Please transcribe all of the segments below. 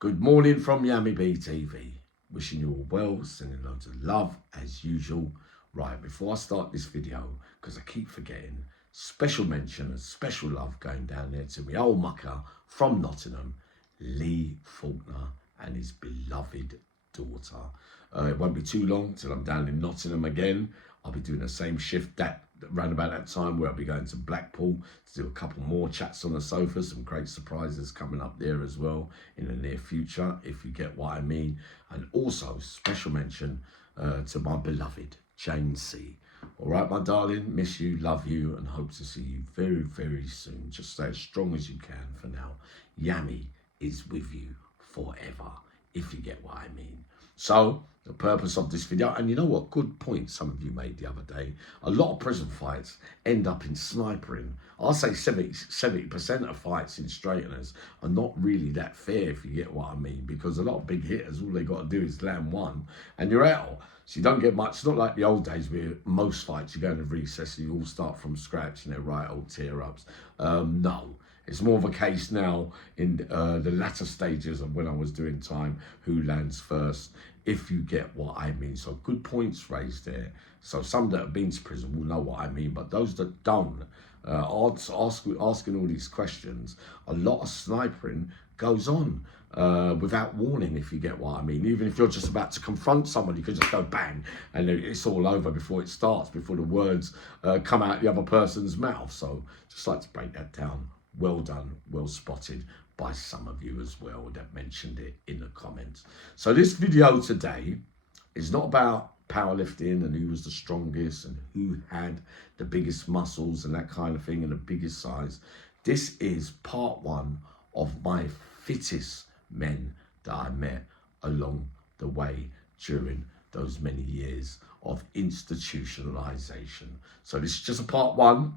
Good morning from Yummy B TV. Wishing you all well, sending loads of love as usual. Right, before I start this video, because I keep forgetting, special mention and special love going down there to my old mucker from Nottingham, Lee Faulkner, and his beloved daughter. It won't be too long till I'm down in Nottingham again. I'll be doing the same shift around about that time, where I'll be going to Blackpool to do a couple more chats on the sofa. Some great surprises coming up there as well in the near future, if you get what I mean. And also special mention to my beloved Jane C. All right, my darling, miss you, love you, and hope to see you very, very soon. Just stay as strong as you can for now. Yummy is with you forever, if you get what I mean. So the purpose of this video, and you know what, good point some of you made the other day, a lot of prison fights end up in snipering. I'll say 70% of fights in straighteners are not really that fair, if you get what I mean, because a lot of big hitters, all they got to do is land one and you're out. So you don't get much. It's not like the old days where most fights you go into recess and you all start from scratch and they're right old tear-ups. No. It's more of a case now in the latter stages of when I was doing time, who lands first, if you get what I mean. So good points raised there. So some that have been to prison will know what I mean, but those that don't, asking all these questions, a lot of snipering goes on without warning, if you get what I mean. Even if you're just about to confront someone, you could just go bang and it's all over before it starts, before the words come out the other person's mouth. So just like to break that down. Well done, well spotted by some of you as well that mentioned it in the comments. So this video today is not about powerlifting and who was the strongest and who had the biggest muscles and that kind of thing and the biggest size. This is part one of my fittest men that I met along the way during those many years of institutionalization. So this is just a part one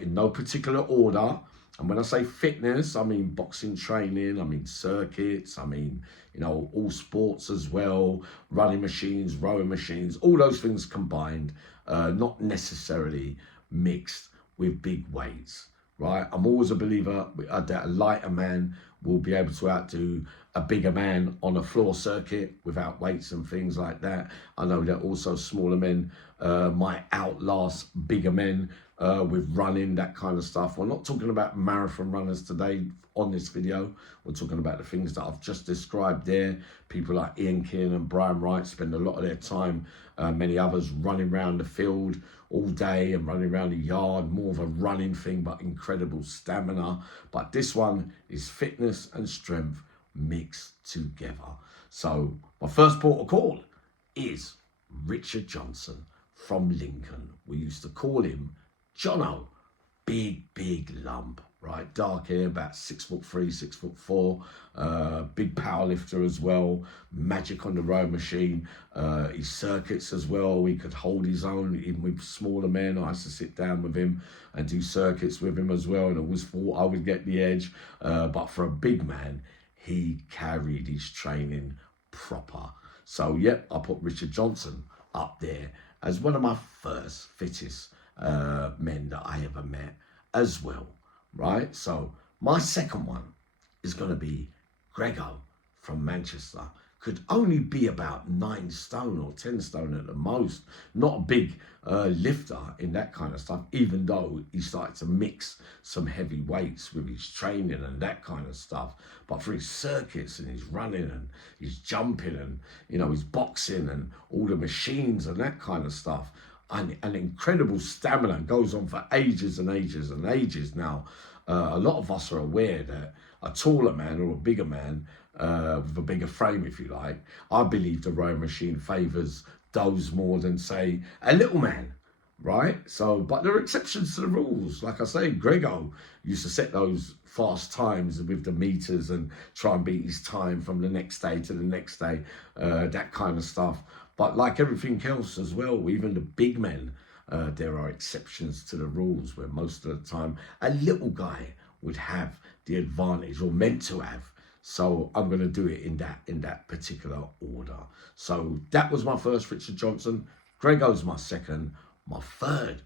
in no particular order. And when I say fitness, I mean boxing training, I mean circuits, I mean, you know, all sports as well, running machines, rowing machines, all those things combined, not necessarily mixed with big weights, right? I'm always a believer that a lighter man will be able to outdo a bigger man on a floor circuit without weights and things like that. I know that also smaller men might outlast bigger men with running, that kind of stuff. We're not talking about marathon runners today on this video. We're talking about the things that I've just described there. People like Ian Keane and Brian Wright spend a lot of their time, many others, running around the field all day and running around the yard, more of a running thing, but incredible stamina. But this one is fitness and strength mixed together. So my first port of call is Richard Johnson from Lincoln. We used to call him Jono. Big lump, right? Dark hair, about 6'3", 6'4", big power lifter as well, magic on the row machine, his circuits as well. He could hold his own even with smaller men. I used to sit down with him and do circuits with him as well, and I always thought I would get the edge, but for a big man, he carried his training proper. So yep, I put Richard Johnson up there as one of my first fittest men that I ever met as well, right? So my second one is going to be Grego from Manchester. Could only be about 9 stone or 10 stone at the most. Not a big lifter in that kind of stuff, even though he started to mix some heavy weights with his training and that kind of stuff. But for his circuits and his running and his jumping and, you know, his boxing and all the machines and that kind of stuff, and an incredible stamina, goes on for ages and ages and ages. Now, a lot of us are aware that a taller man or a bigger man with a bigger frame, if you like, I believe the rowing machine favours those more than, say, a little man, right? So, but there are exceptions to the rules. Like I say, Grego used to set those fast times with the meters and try and beat his time from the next day to the next day, that kind of stuff. But like everything else as well, even the big men, there are exceptions to the rules where most of the time a little guy would have the advantage, or meant to have. So I'm going to do it in that particular order. So that was my first, Richard Johnson. Grego's my second. My third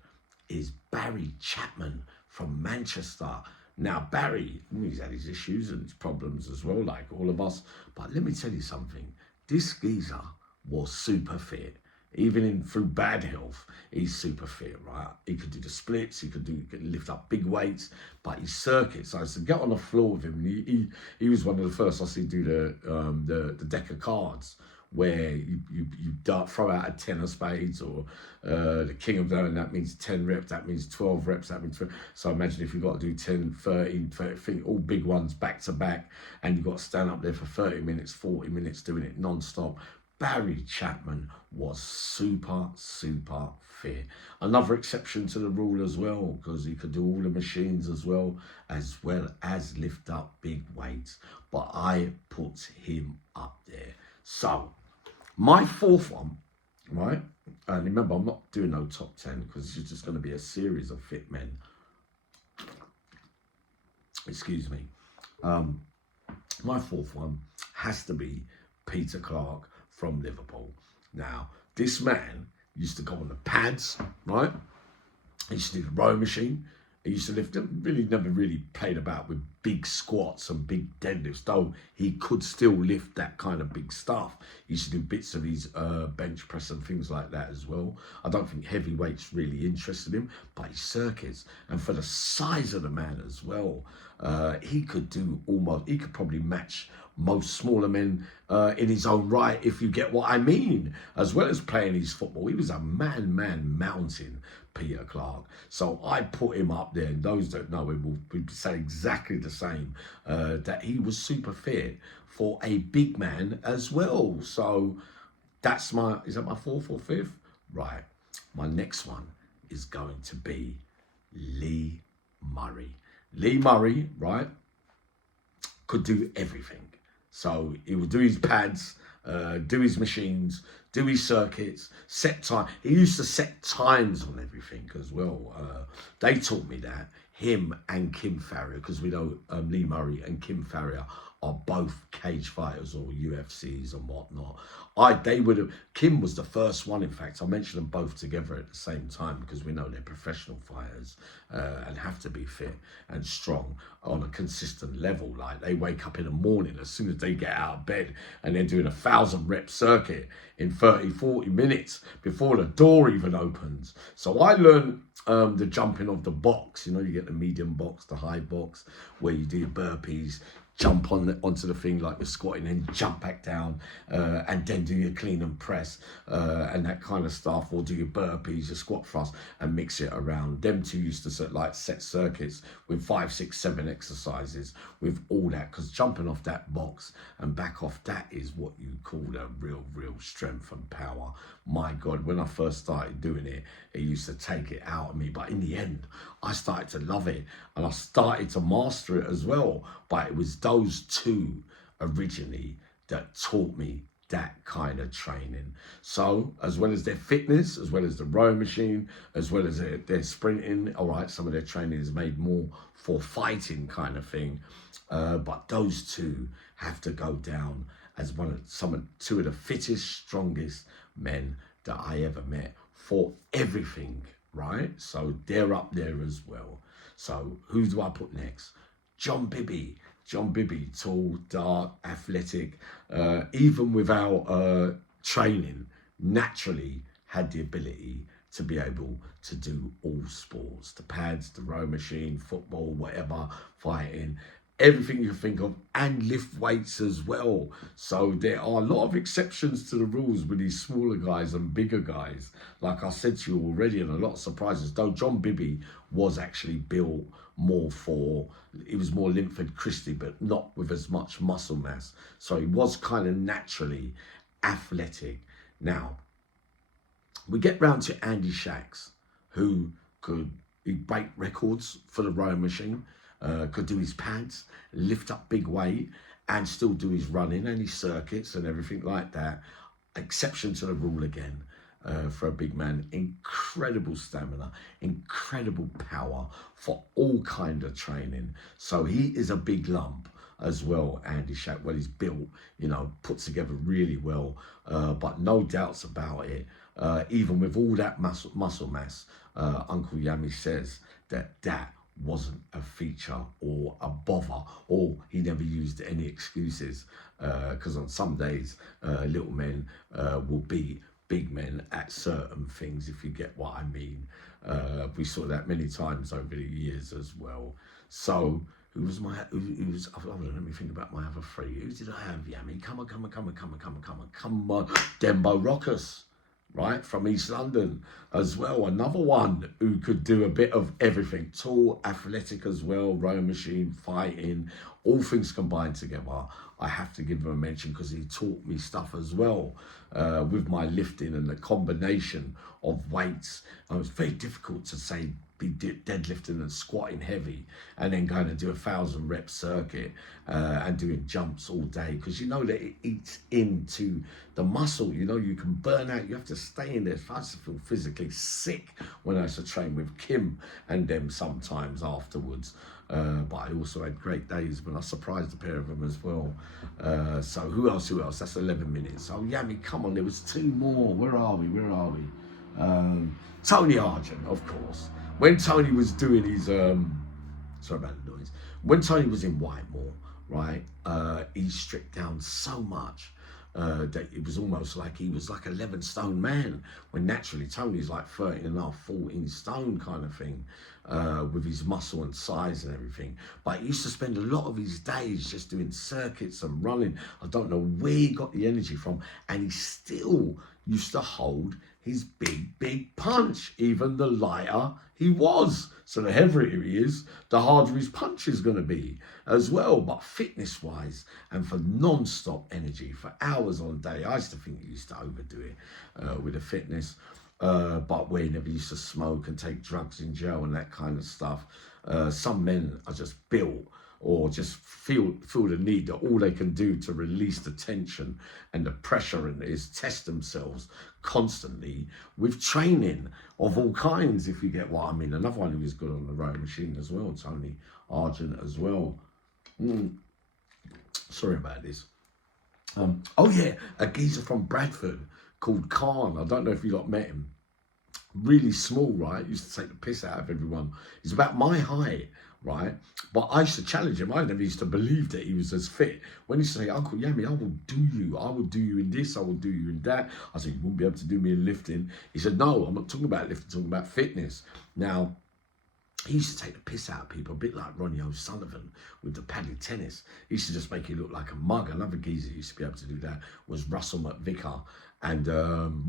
is Barry Chapman from Manchester. Now, Barry, he's had his issues and his problems as well, like all of us. But let me tell you something. This geezer was super fit. Even through bad health, he's super fit, right? He could do the splits, he could lift up big weights, but his circuits, I used to get on the floor with him. He was one of the first I see do the deck of cards, where you throw out a 10 of spades, or the king of diamonds. That means 10 reps, that means 12 reps, that means 12. So imagine if you've got to do 10, 13, 30, all big ones back to back, and you've got to stand up there for 30 minutes, 40 minutes doing it non-stop. Barry Chapman was super fit. Another exception to the rule as well, because he could do all the machines as well as lift up big weights. But I put him up there. So my fourth one, right? And remember, I'm not doing no top 10 because it's just going to be a series of fit men. Excuse me. My fourth one has to be Peter Clark from Liverpool. Now, this man used to go on the pads, right? He used to do the row machine. He used to lift them. Really never really played about with big squats and big deadlifts, though he could still lift that kind of big stuff. He used to do bits of his bench press and things like that as well. I don't think heavyweights really interested him, but his circuits, and for the size of the man as well, he could probably match most smaller men in his own right, if you get what I mean. As well as playing his football, he was a man mountain, Peter Clark. So I put him up there, and those that know him will say exactly the same, that he was super fit for a big man as well. So is that my fourth or fifth? Right. My next one is going to be Lee Murray. Lee Murray, right, could do everything. So he would do his pads, do his machines, do his circuits, set time. He used to set times on everything as well. They taught me that, him and Kim Farrier, because we know Lee Murray and Kim Farrier are both cage fighters or UFCs and whatnot. Kim was the first one, in fact. I mentioned them both together at the same time because we know they're professional fighters and have to be fit and strong on a consistent level. Like, they wake up in the morning as soon as they get out of bed, and they're doing 1,000 rep circuit in 30-40 minutes before the door even opens. So I learned the jumping of the box. You know, you get the medium box, the high box, where you do your burpees, jump onto the thing like you're squatting, and jump back down, and then do your clean and press and that kind of stuff, or do your burpees, your squat thrust, and mix it around. Them two used to set circuits with 5, 6, 7 exercises with all that, because jumping off that box and back off that is what you call a real strength and power. My God, when I first started doing it, it used to take it out of me, but in the end I started to love it, and I started to master it as well. But it was those two originally that taught me that kind of training. So as well as their fitness, as well as the rowing machine, as well as their sprinting, all right, some of their training is made more for fighting kind of thing, but those two have to go down as two of the fittest, strongest men that I ever met for everything, right? So they're up there as well. So who do I put next? John Bibby, tall, dark, athletic, even without training, naturally had the ability to be able to do all sports, the pads, the row machine, football, whatever, fighting, everything you think of, and lift weights as well. So there are a lot of exceptions to the rules with these smaller guys and bigger guys. Like I said to you already, and a lot of surprises, though John Bibby was actually built he was more Linford Christie, but not with as much muscle mass. So he was kind of naturally athletic. Now, we get round to Andy Shacks, who could break records for the rowing machine, could do his pads, lift up big weight, and still do his running and his circuits and everything like that. Exception to the rule again. For a big man, incredible stamina, incredible power for all kind of training. So he is a big lump as well, Andy Shack. Well, he's built, put together really well, but no doubts about it. Even with all that muscle mass, Uncle Yami says that wasn't a feature or a bother, or he never used any excuses, because on some days little men will be big men at certain things, if you get what I mean. We saw that many times over the years as well. So who was hold on, let me think about my other three. Who did I have, Yami? Come on, Dembo Rockers, right, from East London as well. Another one who could do a bit of everything. Tall, athletic as well, rowing machine, fighting, all things combined together. I have to give him a mention because he taught me stuff as well with my lifting and the combination of weights. It was very difficult to say be deadlifting and squatting heavy and then going to do 1,000 rep circuit and doing jumps all day, because you know that it eats into the muscle. You know, you can burn out, you have to stay in there. I used to feel physically sick when I used to train with Kim and them sometimes afterwards, but I also had great days when I surprised a pair of them as well. So who else? That's 11 minutes. Oh Yami, come on, there was two more. Where are we? Tony Argent, of course. When Tony was doing his, sorry about the noise. When Tony was in Whitemore, right, he stripped down so much that it was almost like he was like 11 stone man, when naturally Tony's like 13 and a half, 14 stone kind of thing, with his muscle and size and everything. But he used to spend a lot of his days just doing circuits and running. I don't know where he got the energy from, and he still used to hold his big punch, even the lighter he was. So the heavier he is, the harder his punch is going to be as well. But fitness wise and for non-stop energy for hours on day, I used to think he used to overdo it with the fitness, but where he never used to smoke and take drugs in jail and that kind of stuff. Some men are just built or just feel the need that all they can do to release the tension and the pressure and is test themselves constantly with training of all kinds, if you get what I mean. Another one who was good on the rowing machine as well, Tony Argent as well. Sorry about this. Oh yeah, a geezer from Bradford called Khan. I don't know if you lot met him. Really small, right? Used to take the piss out of everyone. He's about my height, right? But I used to challenge him. I never used to believe that he was as fit. When he used to say, Uncle Yami, I will do you in this, I will do you in that. I said, you won't be able to do me in lifting. He said, no, I'm not talking about lifting, I'm talking about fitness. Now, he used to take the piss out of people, a bit like Ronnie O'Sullivan with the padded tennis. He used to just make you look like a mug. Another geezer used to be able to do that was Russell McVicker and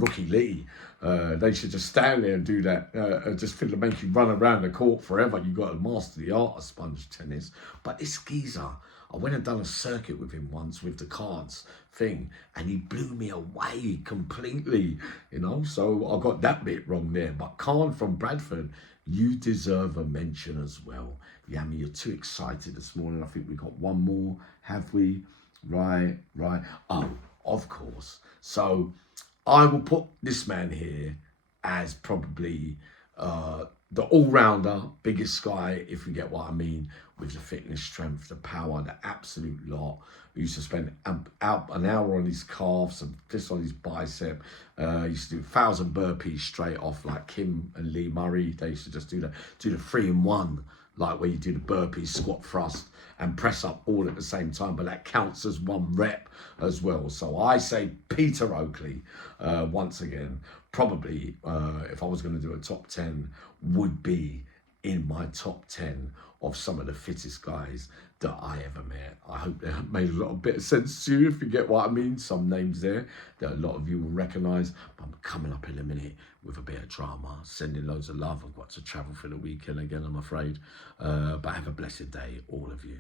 Rookie Lee. They should just stand there and do that. Just feel to make you run around the court forever. You got to master the art of sponge tennis. But this geezer, I went and done a circuit with him once with the cards thing, and he blew me away completely, you know. So I got that bit wrong there. But Khan from Bradford, you deserve a mention as well. Yami, you're too excited this morning. I think we got one more, have we? Right. Oh, of course. So I will put this man here as probably the all-rounder, biggest guy, if you get what I mean, with the fitness, strength, the power, the absolute lot. He used to spend out an hour on his calves and this on his bicep. He used to do 1,000 burpees straight off, like Kim and Lee Murray. They used to just do the 3-in-1, like where you do the burpees, squat, thrust, and press up all at the same time, but that counts as one rep as well. So I say Peter Oakley, once again, probably, if I was going to do a top 10, would be in my top 10 of some of the fittest guys that I ever met. I hope that made a lot of bit of sense to you, if you get what I mean. Some names there that a lot of you will recognise. I'm coming up in a minute with a bit of drama, sending loads of love. I've got to travel for the weekend again, I'm afraid. But have a blessed day, all of you.